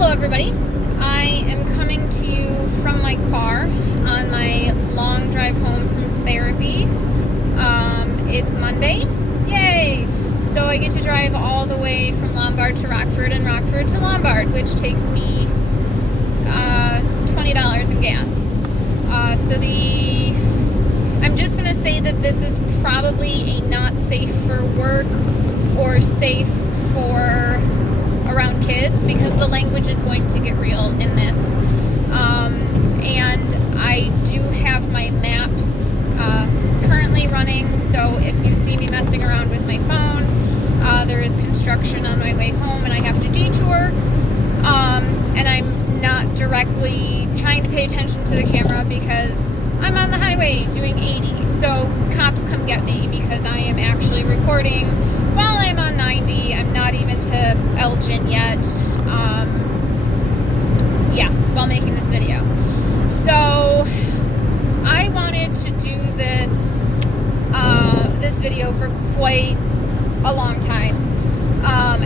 Hello everybody, I am coming to you from my car on my long drive home from therapy. It's Monday, yay! So I get to drive all the way from Lombard to Rockford and Rockford to Lombard, which takes me $20 in gas. I'm just going to say that this is probably a not safe for work or safe for around kids, because the language is going to get real in this. And I do have my maps currently running, so if you see me messing around with my phone, there is construction on my way home and I have to detour. And I'm not directly trying to pay attention to the camera because I'm on the highway doing 80. So cops come get me because I am actually recording while I'm on 90. I'm not even to Elgin yet. While making this video. So I wanted to do this video for quite a long time.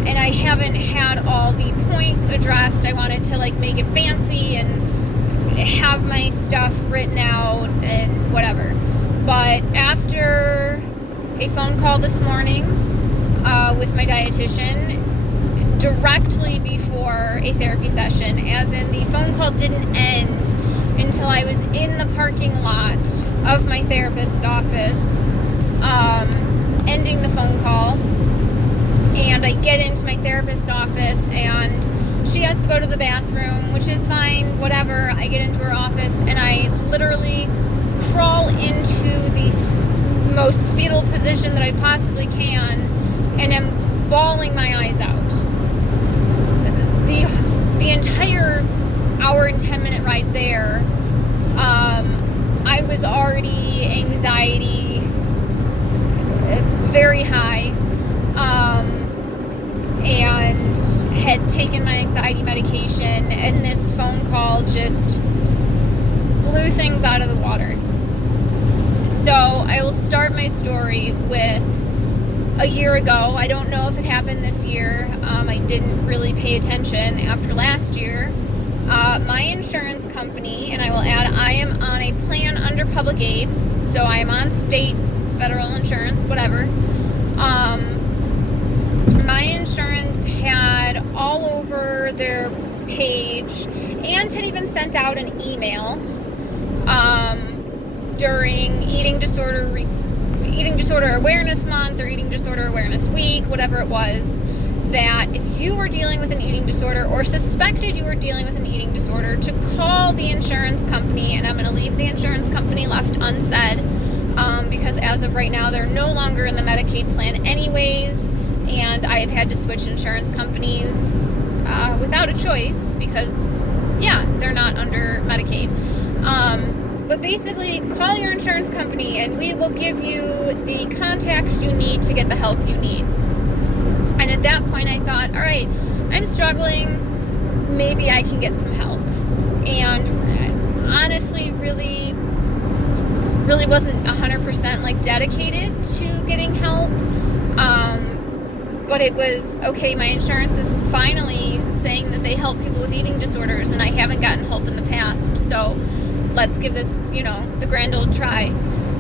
And I haven't had all the points addressed. I wanted to make it fancy and have my stuff written out and whatever. But after a phone call this morning with my dietitian, directly before a therapy session, as in the phone call didn't end until I was in the parking lot of my therapist's office, ending the phone call, and I get into my therapist's office and she has to go to the bathroom, which is fine, whatever. I get into her office and I literally crawl into the most fetal position that I possibly can and am bawling my eyes out. The entire hour and 10-minute ride there, I was already anxiety very high, and had taken my anxiety medication, and this phone call just blew things out of the water. So I will start my story with a year ago. I don't know if it happened this year. I didn't really pay attention after last year. My insurance company, and I will add, I am on a plan under public aid, so I am on state, federal insurance, whatever. My insurance had all over their page, and had even sent out an email during Eating Disorder Awareness Month or Eating Disorder Awareness Week, whatever it was, that if you were dealing with an eating disorder or suspected you were dealing with an eating disorder, to call the insurance company. And I'm going to leave the insurance company left unsaid, because as of right now, they're no longer in the Medicaid plan anyways, and I have had to switch insurance companies without a choice because, they're not under Medicaid. But basically, call your insurance company and we will give you the contacts you need to get the help you need. And at that point, I thought, all right, I'm struggling. Maybe I can get some help. And honestly, really wasn't 100% dedicated to getting help. But it was, okay, my insurance is finally saying that they help people with eating disorders, and I haven't gotten help in the past. So let's give this, the grand old try.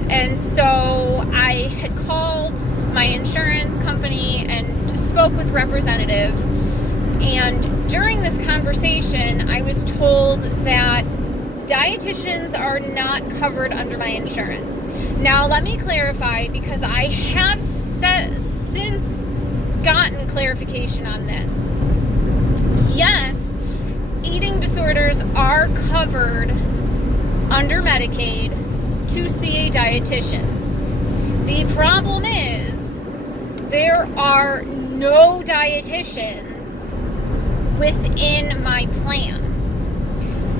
And so I had called my insurance company and spoke with a representative. And during this conversation, I was told that dietitians are not covered under my insurance. Now, let me clarify, because I have since gotten clarification on this. Yes, eating disorders are covered under Medicaid to see a dietitian. The problem is there are no dietitians within my plan.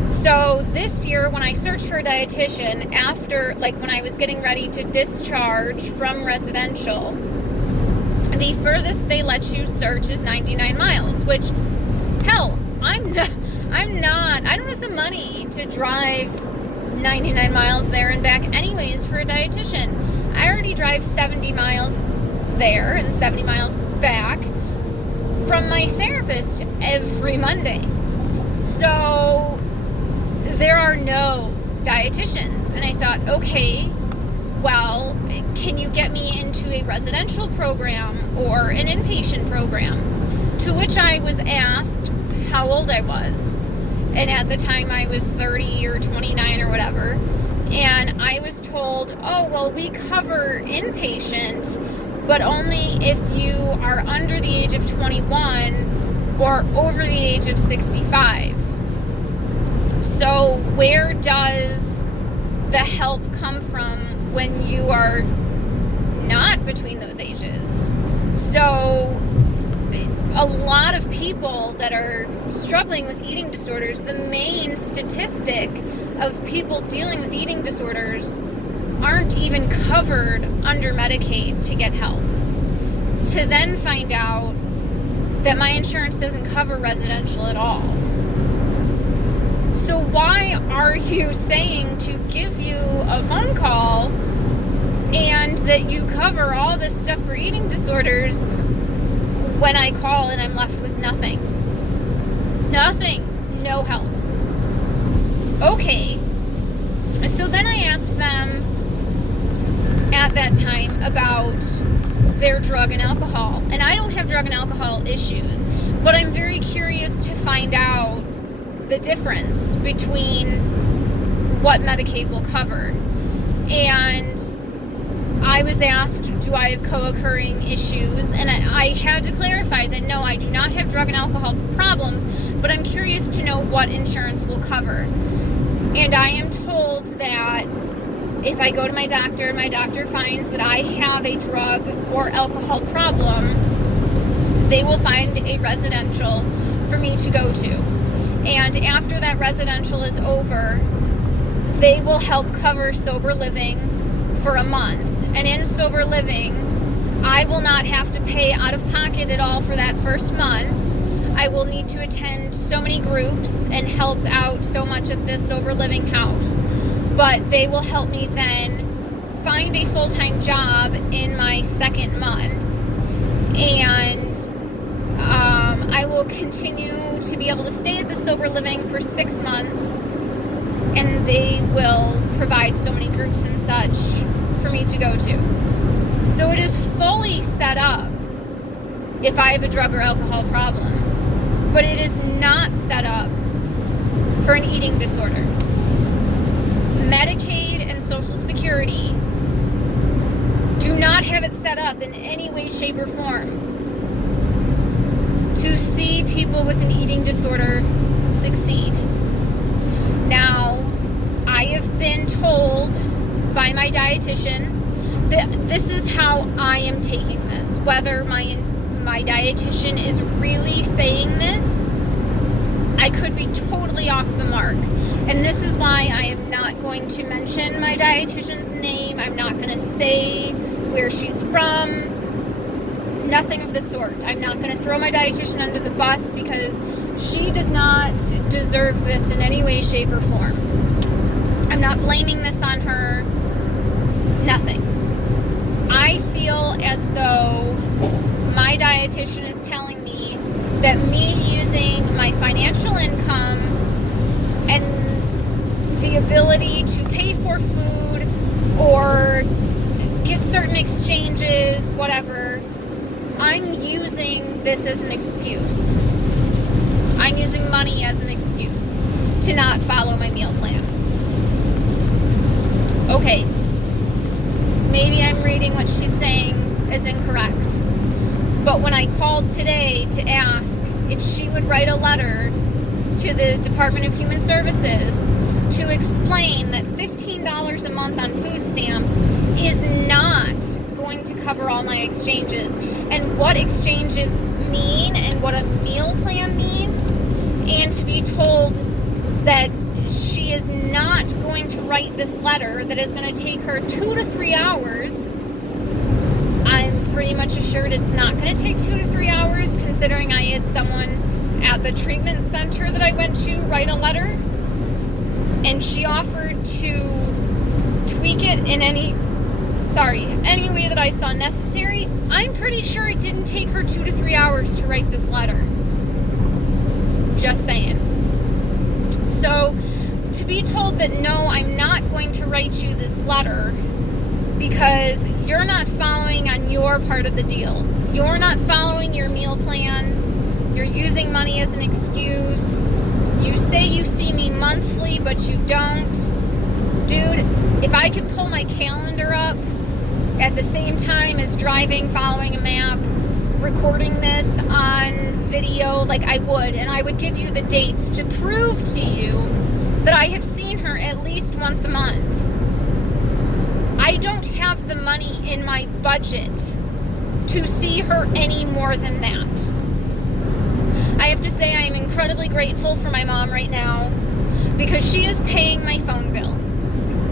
So this year, when I searched for a dietitian after, when I was getting ready to discharge from residential, the furthest they let you search is 99 miles, which, hell, I don't have the money to drive 99 miles there and back anyways for a dietitian. I already drive 70 miles there and 70 miles back from my therapist every Monday. So there are no dietitians. And I thought, okay, well, can you get me into a residential program or an inpatient program? To which I was asked how old I was. And at the time I was 30 or 29 or whatever. And I was told, oh, well, we cover inpatient, but only if you are under the age of 21 or over the age of 65. So where does the help come from when you are not between those ages? So a lot of people that are struggling with eating disorders, the main statistic of people dealing with eating disorders aren't even covered under Medicaid to get help. To then find out that my insurance doesn't cover residential at all. So why are you saying to give you a phone call and that you cover all this stuff for eating disorders when I call and I'm left with nothing? Nothing. No help. Okay. So then I asked them at that time about their drug and alcohol. And I don't have drug and alcohol issues, but I'm very curious to find out the difference between what Medicaid will cover. And I was asked, do I have co-occurring issues? And I had to clarify that no, I do not have drug and alcohol problems, but I'm curious to know what insurance will cover. And I am told that if I go to my doctor and my doctor finds that I have a drug or alcohol problem, they will find a residential for me to go to. And after that residential is over, they will help cover sober living for a month. And in sober living, I will not have to pay out of pocket at all for that first month. I will need to attend so many groups and help out so much at the sober living house. But they will help me then find a full-time job in my second month. And I will continue to be able to stay at the sober living for 6 months. And they will provide so many groups and such for me to go to. So it is fully set up if I have a drug or alcohol problem, but it is not set up for an eating disorder. Medicaid and Social Security do not have it set up in any way, shape, or form to see people with an eating disorder succeed. Now, I have been told by my dietitian that this is how I am taking this. Whether my dietitian is really saying this, I could be totally off the mark. And this is why I am not going to mention my dietitian's name. I'm not going to say where she's from. Nothing of the sort. I'm not going to throw my dietitian under the bus because she does not deserve this in any way, shape, or form. I'm not blaming this on her. Nothing. I feel as though my dietitian is telling me that me using my financial income and the ability to pay for food or get certain exchanges, whatever, I'm using this as an excuse. I'm using money as an excuse to not follow my meal plan. Okay, maybe I'm reading what she's saying is incorrect. But when I called today to ask if she would write a letter to the Department of Human Services to explain that $15 a month on food stamps is not going to cover all my exchanges, and what exchanges mean and what a meal plan means, and to be told that she is not going to write this letter that is going to take her 2 to 3 hours. I'm pretty much assured it's not going to take 2 to 3 hours, considering I had someone at the treatment center that I went to write a letter, and she offered to tweak it in any way that I saw necessary. I'm pretty sure it didn't take her 2 to 3 hours to write this letter. Just saying. So to be told that, no, I'm not going to write you this letter because you're not following on your part of the deal. You're not following your meal plan. You're using money as an excuse. You say you see me monthly, but you don't. Dude, if I could pull my calendar up at the same time as driving, following a map, recording this on video, like I would, and I would give you the dates to prove to you that I have seen her at least once a month. I don't have the money in my budget to see her any more than that. I have to say I am incredibly grateful for my mom right now because she is paying my phone bill.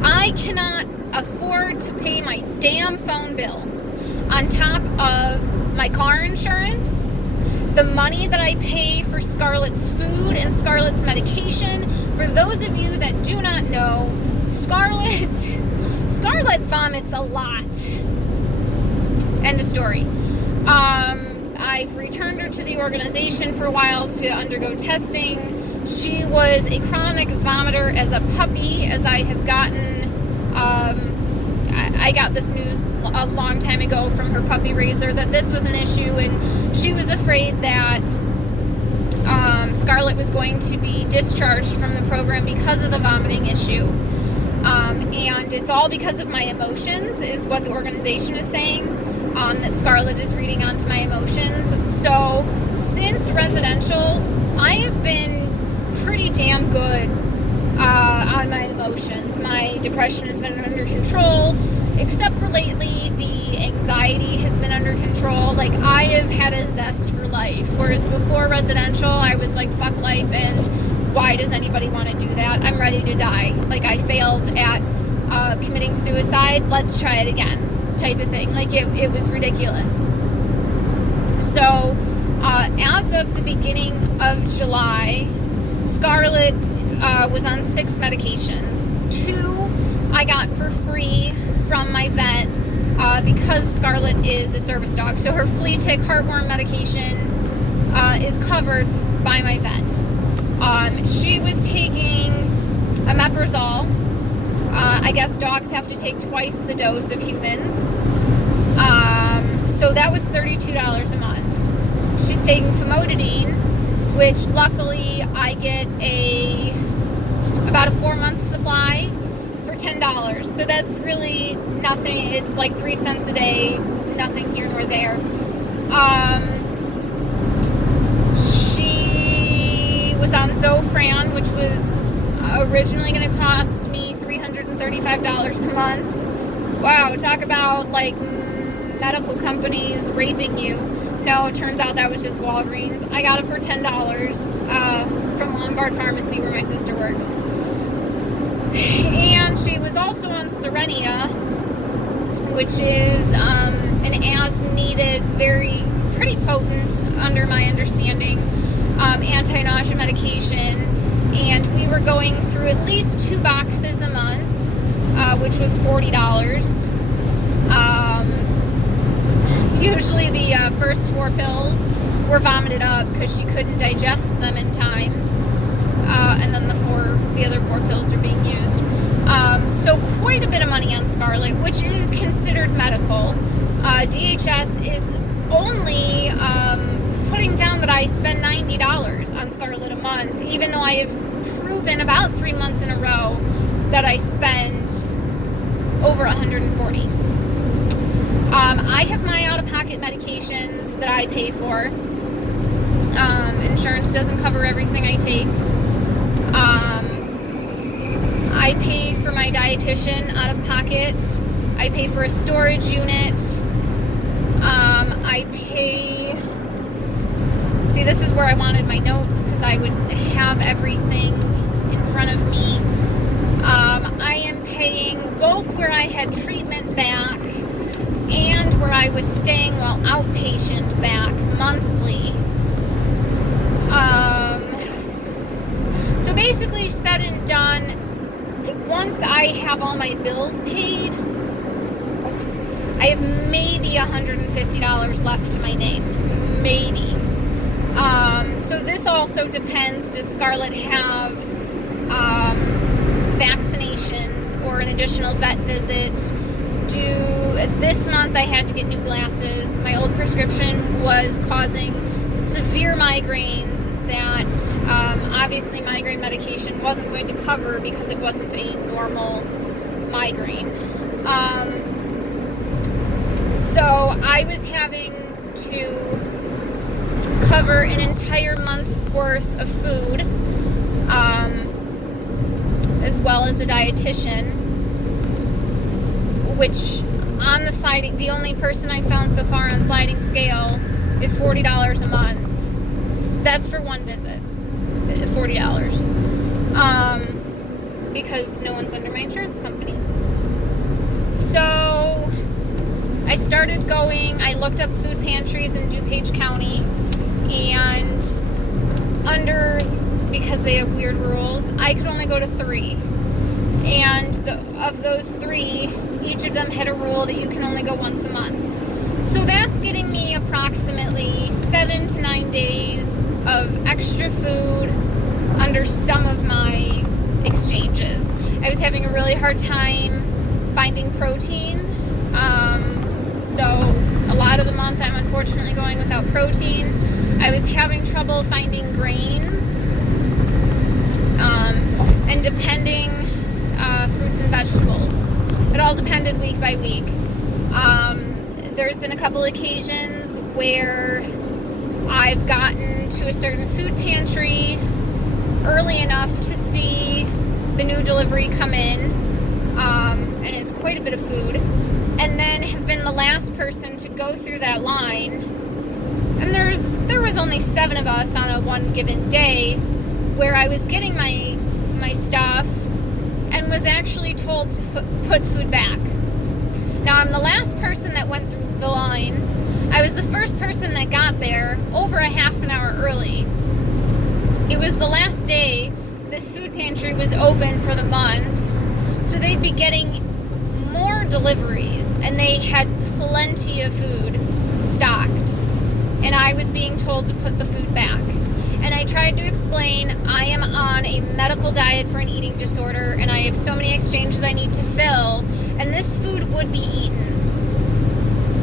I cannot afford to pay my damn phone bill on top of my car insurance, the money that I pay for Scarlett's food and Scarlett's medication. For those of you that do not know, Scarlett vomits a lot. End of story. I've returned her to the organization for a while to undergo testing. She was a chronic vomiter as a puppy, as I have gotten. I got this news a long time ago from her puppy raiser that this was an issue, and she was afraid that Scarlett was going to be discharged from the program because of the vomiting issue. And it's all because of my emotions, is what the organization is saying. That Scarlett is reading onto my emotions. So since residential, I have been pretty damn good on my emotions. My depression has been under control, except for lately the anxiety has been under control. Like, I have had a zest for life, whereas before residential I was like, fuck life, and why does anybody want to do that? I'm ready to die. Like, I failed at committing suicide, let's try it again, type of thing. Like, it was ridiculous. So as of the beginning of July, Scarlett was on 6 medications. 2 I got for free from my vet because Scarlett is a service dog. So her flea tick heartworm medication is covered by my vet. She was taking omeprazole. I guess dogs have to take twice the dose of humans. So that was $32 a month. She's taking famotidine, which luckily I get about a 4-month supply for $10. So that's really nothing. It's like 3 cents a day, nothing here nor there. She was on Zofran, which was originally going to cost me $335 a month. Wow, talk about like medical companies raping you. No, it turns out that was just Walgreens. I got it for $10 from Lombard Pharmacy, where my sister works. And she was also on Serenia, which is an as-needed, pretty potent, under my understanding, anti-nausea medication. And we were going through at least 2 boxes a month, which was $40. Usually the first 4 pills were vomited up because she couldn't digest them in time. And then the other 4 pills are being used. So quite a bit of money on Scarlett, which is considered medical. DHS is only putting down that I spend $90 on Scarlett a month, even though I have proven about 3 months in a row that I spend over $140. I have my out-of-pocket medications that I pay for. Insurance doesn't cover everything I take. I pay for my dietitian out of pocket. I pay for a storage unit. I pay... See, this is where I wanted my notes, because I would have everything in front of me. I am paying both where I had treatment back and where I was staying while outpatient back monthly. So basically, said and done, once I have all my bills paid, I have maybe $150 left to my name. Maybe. So this also depends. Does Scarlett have vaccinations or an additional vet visit. This month I had to get new glasses. My old prescription was causing severe migraines that obviously migraine medication wasn't going to cover because it wasn't a normal migraine. So I was having to cover an entire month's worth of food, as well as a dietitian, which on the only person I found so far on sliding scale is $40 a month. That's for one visit, $40. Because no one's under my insurance company. So I started I looked up food pantries in DuPage County, and because they have weird rules, I could only go to 3. And of those 3, each of them had a rule that you can only go once a month. So that's getting me approximately 7 to 9 days of extra food under some of my exchanges. I was having a really hard time finding protein. So a lot of the month I'm unfortunately going without protein. I was having trouble finding grains. And depending, fruits and vegetables. It all depended week by week. There's been a couple occasions where I've gotten to a certain food pantry early enough to see the new delivery come in, and it's quite a bit of food, and then have been the last person to go through that line. And there was only 7 of us on a one given day where I was getting my stuff and was actually told to put food back. Now, I'm the last person that went through the line. I was the first person that got there over a half an hour early. It was the last day this food pantry was open for the month, so they'd be getting more deliveries, and they had plenty of food stocked, and I was being told to put the food back. And I tried to explain, I am on a medical diet for an eating disorder, and I have so many exchanges I need to fill, and this food would be eaten.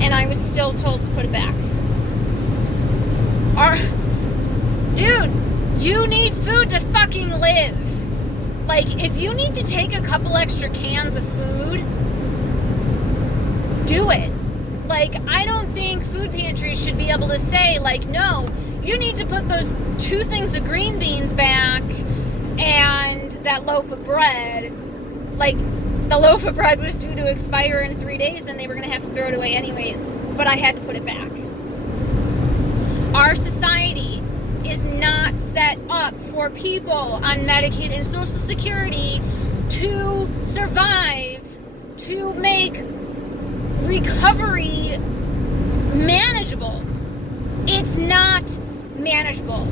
And I was still told to put it back. Dude, you need food to fucking live. Like, if you need to take a couple extra cans of food, do it. Like, I don't think food pantries should be able to say, like, no, you need to put those 2 things of green beans back and that loaf of bread. Like, the loaf of bread was due to expire in 3 days and they were going to have to throw it away anyways, but I had to put it back. Our society is not set up for people on Medicaid and Social Security to survive, to make recovery manageable. It's not manageable.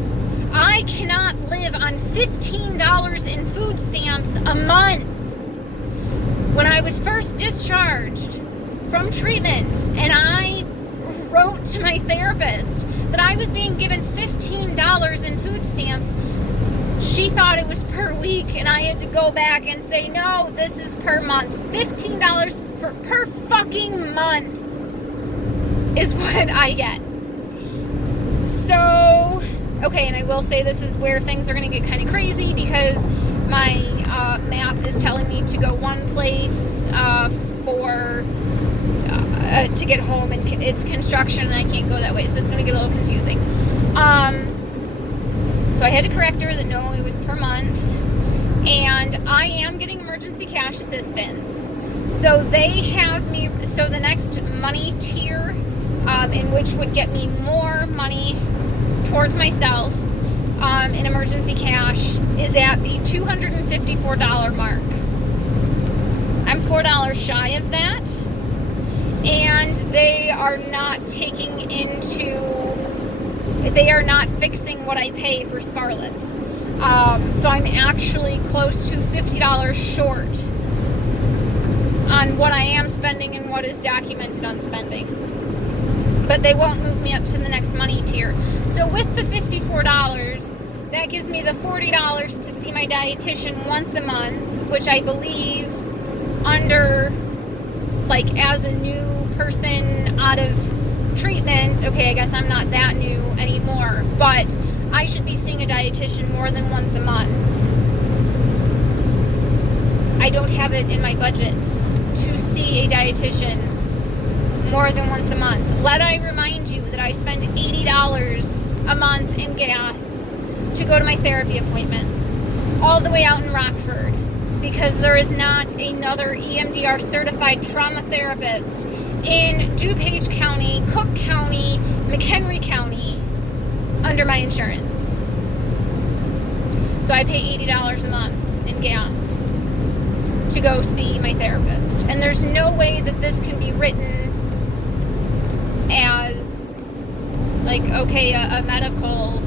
I cannot live on $15 in food stamps a month. When I was first discharged from treatment and I wrote to my therapist that I was being given $15 in food stamps, she thought it was per week, and I had to go back and say, no, this is per month. $15 per fucking month is what I get. So, okay, and I will say this is where things are going to get kind of crazy, because my math is telling me to go one place to get home, and it's construction and I can't go that way, so it's going to get a little confusing. So I had to correct her that no, it was per month, and I am getting emergency cash assistance. So they have me, so the next money tier, in which would get me more money towards myself in emergency cash, is at the $254 mark. I'm $4 shy of that, and they are not fixing what I pay for Scarlett. So I'm actually close to $50 short on what I am spending and what is documented on spending. But they won't move me up to the next money tier. So with the $54, that gives me the $40 to see my dietitian once a month, which I believe under, like, as a new person out of treatment, okay, I guess I'm not that new anymore, but I should be seeing a dietitian more than once a month. I don't have it in my budget to see a dietitian more than once a month. Let I remind you that I spend $80 a month in gas to go to my therapy appointments, all the way out in Rockford, because there is not another EMDR certified trauma therapist in DuPage County, Cook County, McHenry County under my insurance. So I pay $80 a month in gas to go see my therapist. And there's no way that this can be written as, like, okay, a medical,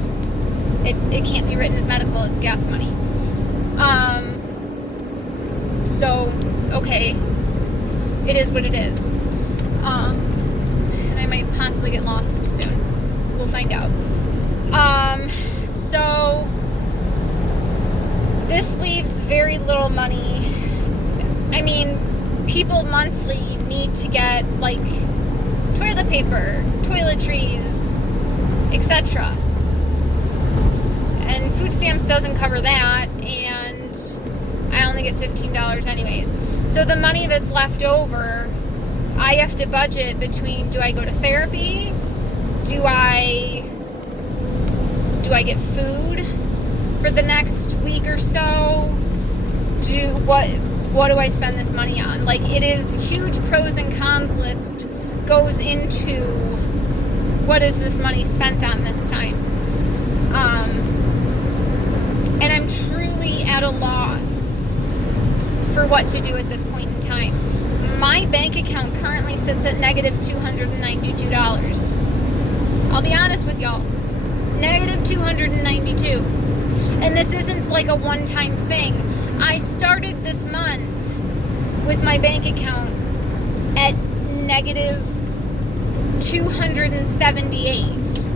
it can't be written as medical, it's gas money. So, okay, it is what it is. And I might possibly get lost soon. We'll find out. So, this leaves very little money. I mean, people monthly need to get, like, toilet paper, toiletries, etc. And food stamps doesn't cover that, and I only get $15 anyways. So the money that's left over, I have to budget between, do I go to therapy? Do I get food for the next week or so? What do I spend this money on? Like, it is huge pros and cons list goes into what is this money spent on this time. And I'm truly at a loss for what to do at this point in time. My bank account currently sits at negative $292. I'll be honest with y'all. Negative $292. And this isn't like a one-time thing. I started this month with my bank account at negative 278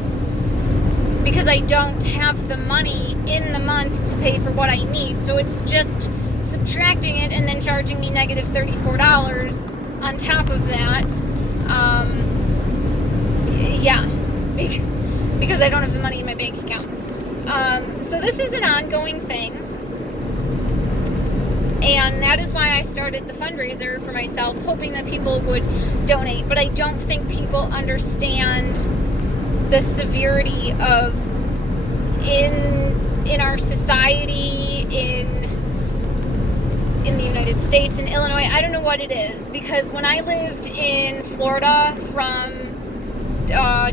because I don't have the money in the month to pay for what I need. So it's just subtracting it and then charging me negative $34 on top of that. Yeah, because I don't have the money in my bank account. So this is an ongoing thing. And that is why I started the fundraiser for myself, hoping that people would donate. But I don't think people understand the severity of in our society, in the United States, in Illinois. I don't know what it is, because when I lived in Florida from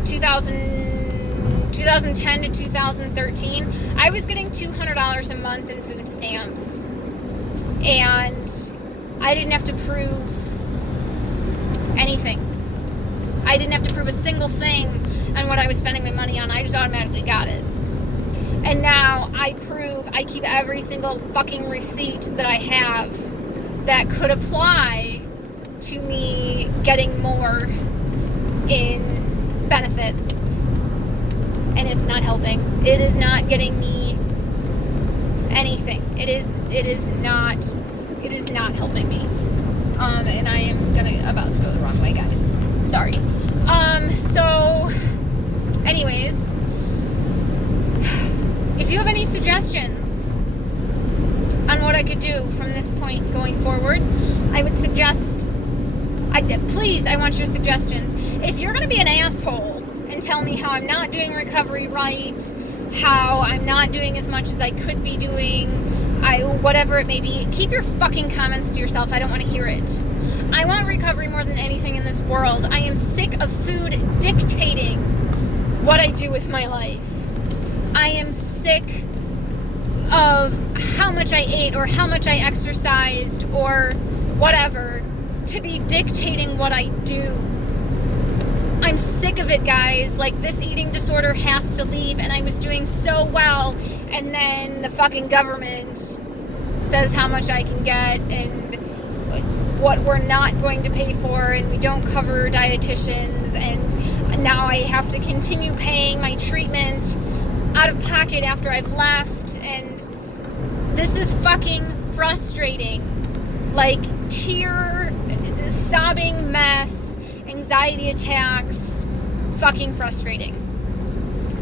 2010 to 2013, I was getting $200 a month in food stamps. And I didn't have to prove anything. I didn't have to prove a single thing on what I was spending my money on. I just automatically got it. And now I keep every single fucking receipt that I have that could apply to me getting more in benefits. And it's not helping. It is not getting me anything. It is not helping me. And I am about to go the wrong way, guys. Sorry. So anyways, if you have any suggestions on what I could do from this point going forward, I would suggest, please, I want your suggestions. If you're going to be an asshole and tell me how I'm not doing recovery right, how I'm not doing as much as I could be doing, whatever it may be, keep your fucking comments to yourself. I don't want to hear it. I want recovery more than anything in this world. I am sick of food dictating what I do with my life. I am sick of how much I ate or how much I exercised or whatever to be dictating what I do. I'm sick of it, guys. Like, this eating disorder has to leave, and I was doing so well, and then the fucking government says how much I can get and what we're not going to pay for, and we don't cover dietitians, and now I have to continue paying my treatment out of pocket after I've left, and this is fucking frustrating. Like, sobbing mess, anxiety attacks, fucking frustrating.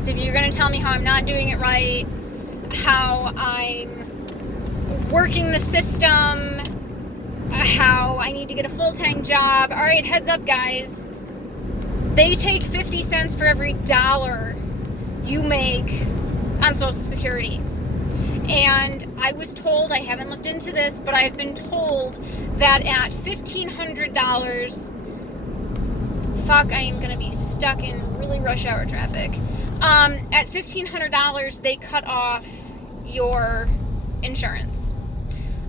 So if you're gonna tell me how I'm not doing it right, how I'm working the system, how I need to get a full-time job, alright, heads up guys, they take 50 cents for every dollar you make on Social Security. And I was told, I haven't looked into this, but I've been told that at $1,500, fuck, I am going to be stuck in really rush hour traffic. At $1,500, they cut off your insurance.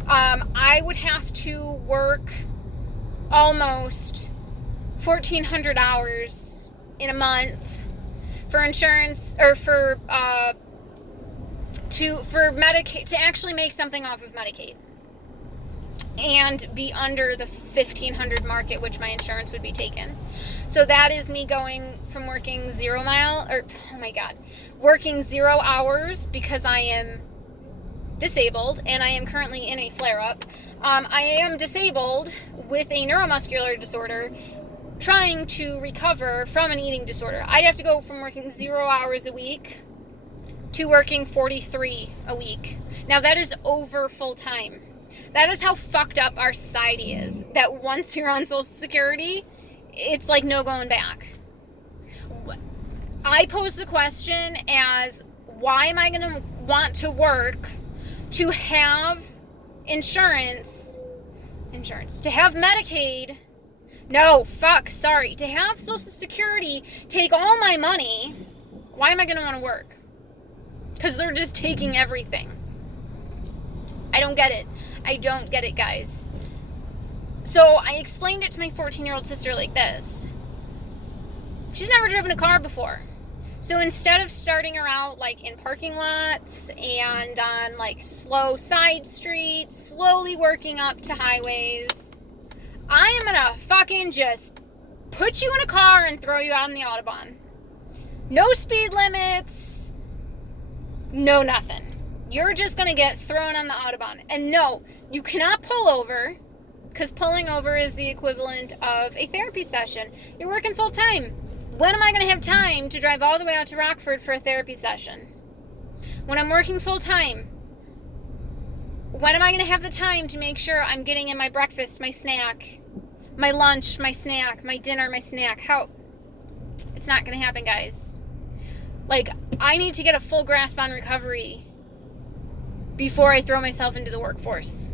I would have to work almost 1,400 hours in a month for insurance, or for Medicaid, to actually make something off of Medicaid and be under the 1,500 mark at which my insurance would be taken. So that is me going from working working 0 hours because I am disabled and I am currently in a flare-up. I am disabled with a neuromuscular disorder, trying to recover from an eating disorder. I'd have to go from working 0 hours a week to working 43 a week. Now that is over full time. That is how fucked up our society is. That once you're on Social Security, it's like no going back. I pose the question as, why am I going to want to work to have insurance, to have Medicaid, to have Social Security take all my money? Why am I going to want to work? Because they're just taking everything. I don't get it. I don't get it, guys. So I explained it to my 14-year-old sister like this. She's never driven a car before. So instead of starting her out like in parking lots and on like slow side streets, slowly working up to highways, I am gonna fucking just put you in a car and throw you out on the Autobahn. No speed limits, no nothing. You're just gonna get thrown on the Autobahn. And no, you cannot pull over, because pulling over is the equivalent of a therapy session. You're working full time. When am I going to have time to drive all the way out to Rockford for a therapy session? When I'm working full time, when am I going to have the time to make sure I'm getting in my breakfast, my snack, my lunch, my snack, my dinner, my snack? How? It's not going to happen, guys. Like, I need to get a full grasp on recovery before I throw myself into the workforce.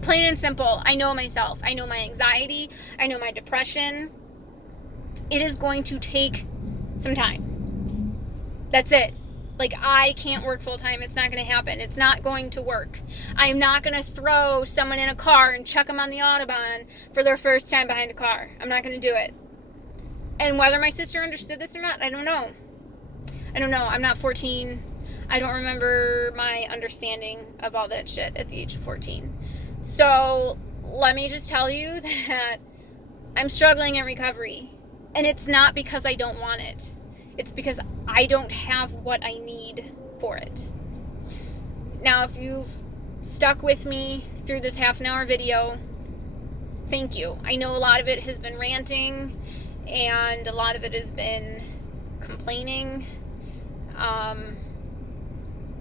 Plain and simple. I know myself. I know my anxiety. I know my depression. It is going to take some time. That's it. Like, I can't work full time. It's not going to happen. It's not going to work. I'm not going to throw someone in a car and chuck them on the Autobahn for their first time behind a car. I'm not going to do it. And whether my sister understood this or not, I don't know. I'm not 14. I don't remember my understanding of all that shit at the age of 14. So let me just tell you that I'm struggling in recovery. And it's not because I don't want it. It's because I don't have what I need for it. Now, if you've stuck with me through this half-an-hour video, thank you. I know a lot of it has been ranting, and a lot of it has been complaining.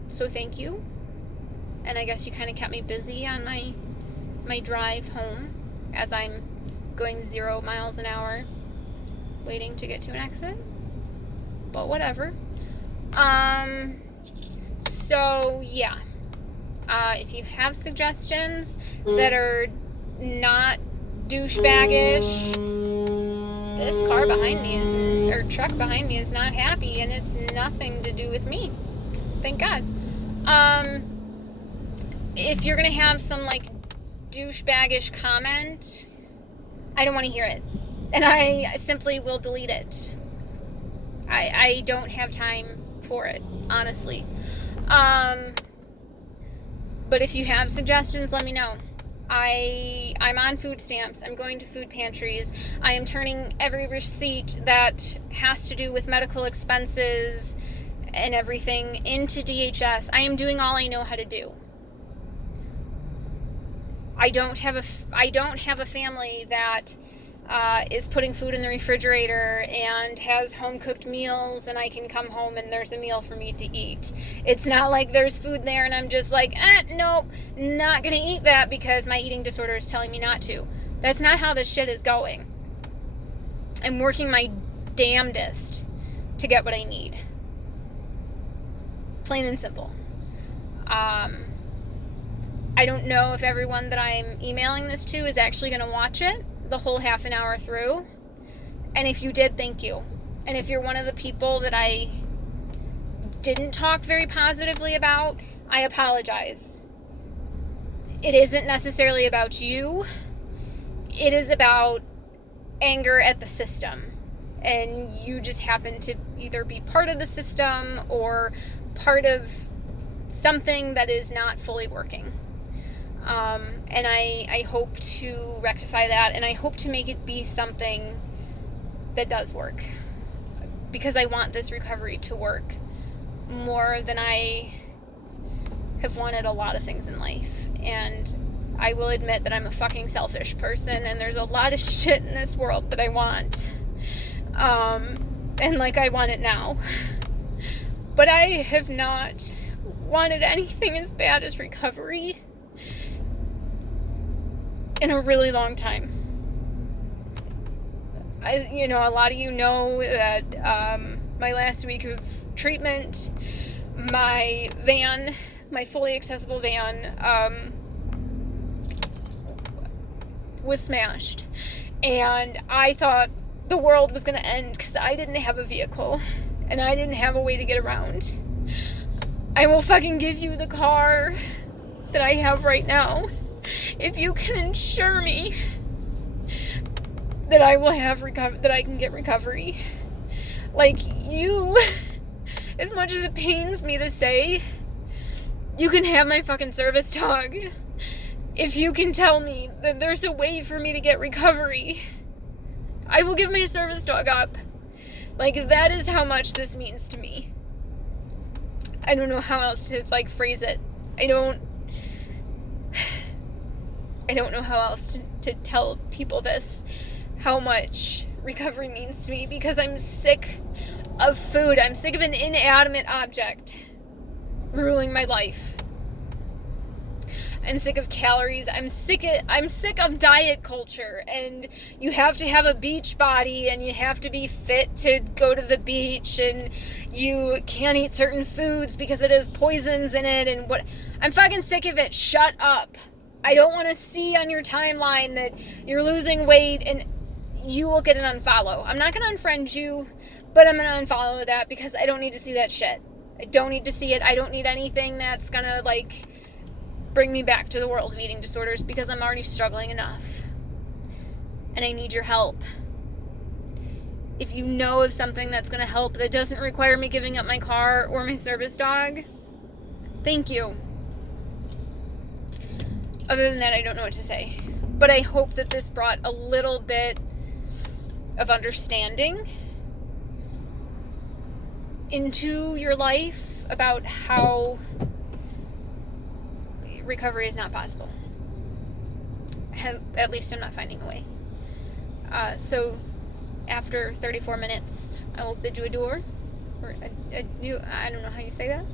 So thank you. And I guess you kind of kept me busy on my drive home as I'm going 0 miles an hour waiting to get to an exit. But whatever. So yeah. If you have suggestions that are not douchebaggish, this car behind me truck behind me is not happy, and it's nothing to do with me. Thank God. If you're gonna have some like douchebaggish comment, I don't want to hear it, and I simply will delete it. I don't have time for it, honestly. But if you have suggestions, let me know. I'm on food stamps. I'm going to food pantries. I am turning every receipt that has to do with medical expenses and everything into DHS. I am doing all I know how to do. I don't have a family that is putting food in the refrigerator and has home-cooked meals, and I can come home and there's a meal for me to eat. It's not like there's food there and I'm just like, nope, not gonna eat that because my eating disorder is telling me not to. That's not how this shit is going. I'm working my damnedest to get what I need. Plain and simple. I don't know if everyone that I'm emailing this to is actually going to watch it the whole half an hour through. And if you did, thank you. And if you're one of the people that I didn't talk very positively about, I apologize. It isn't necessarily about you. It is about anger at the system. And you just happen to either be part of the system or part of something that is not fully working. And I hope to rectify that, and I hope to make it be something that does work, because I want this recovery to work more than I have wanted a lot of things in life. And I will admit that I'm a fucking selfish person, and there's a lot of shit in this world that I want. And like, I want it now. But I have not wanted anything as bad as recovery in a really long time. A lot of you know that my last week of treatment, my van, my fully accessible van, was smashed. And I thought the world was going to end because I didn't have a vehicle and I didn't have a way to get around. I will fucking give you the car that I have right now if you can ensure me that I will have that I can get recovery. Like, you, as much as it pains me to say, you can have my fucking service dog if you can tell me that there's a way for me to get recovery. I will give my service dog up. Like, that is how much this means to me. I don't know how else to, phrase it. I don't know how else to tell people this, how much recovery means to me, because I'm sick of food. I'm sick of an inanimate object ruling my life. I'm sick of calories. I'm sick of diet culture, and you have to have a beach body, and you have to be fit to go to the beach, and you can't eat certain foods because it has poisons in it, and what. I'm fucking sick of it. Shut up. I don't want to see on your timeline that you're losing weight, and you will get an unfollow. I'm not going to unfriend you, but I'm going to unfollow that because I don't need to see that shit. I don't need to see it. I don't need anything that's going to, bring me back to the world of eating disorders, because I'm already struggling enough. And I need your help. If you know of something that's going to help that doesn't require me giving up my car or my service dog, thank you. Other than that, I don't know what to say. But I hope that this brought a little bit of understanding into your life about how recovery is not possible. At least I'm not finding a way. So after 34 minutes, I will bid you adieu. Or adieu, I don't know how you say that.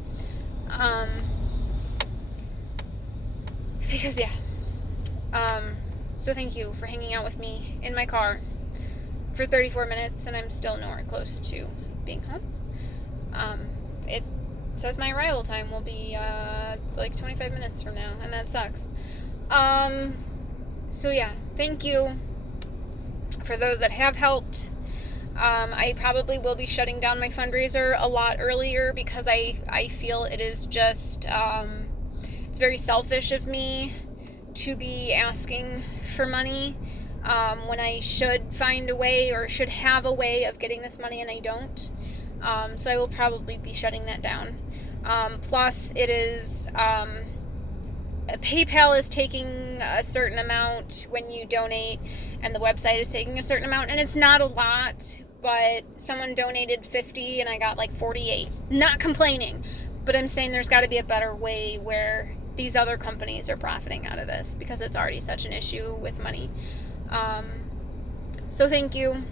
Because, yeah. So thank you for hanging out with me in my car for 34 minutes, and I'm still nowhere close to being home. It says my arrival time will be, it's 25 minutes from now, and that sucks. So yeah, thank you for those that have helped. I probably will be shutting down my fundraiser a lot earlier, because I feel it is just, it's very selfish of me to be asking for money, when I should find a way, or should have a way of getting this money, and I don't. So I will probably be shutting that down. Plus, it is, PayPal is taking a certain amount when you donate, and the website is taking a certain amount, and it's not a lot, but someone donated 50 and I got like 48. Not complaining, but I'm saying there's got to be a better way where these other companies are profiting out of this, because it's already such an issue with money. So thank you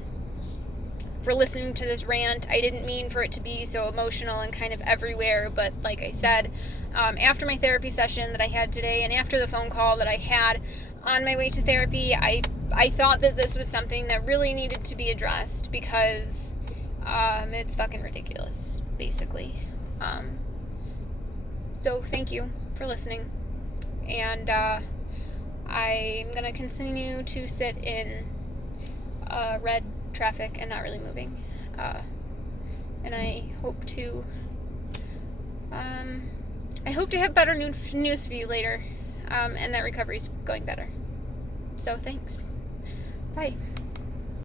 for listening to this rant. I didn't mean for it to be so emotional and kind of everywhere, but like I said, after my therapy session that I had today, and after the phone call that I had on my way to therapy, I thought that this was something that really needed to be addressed, because it's fucking ridiculous, basically. So thank you for listening, and I'm gonna continue to sit in red traffic and not really moving, and I hope to have better news for you later, and that recovery's going better. So thanks. Bye.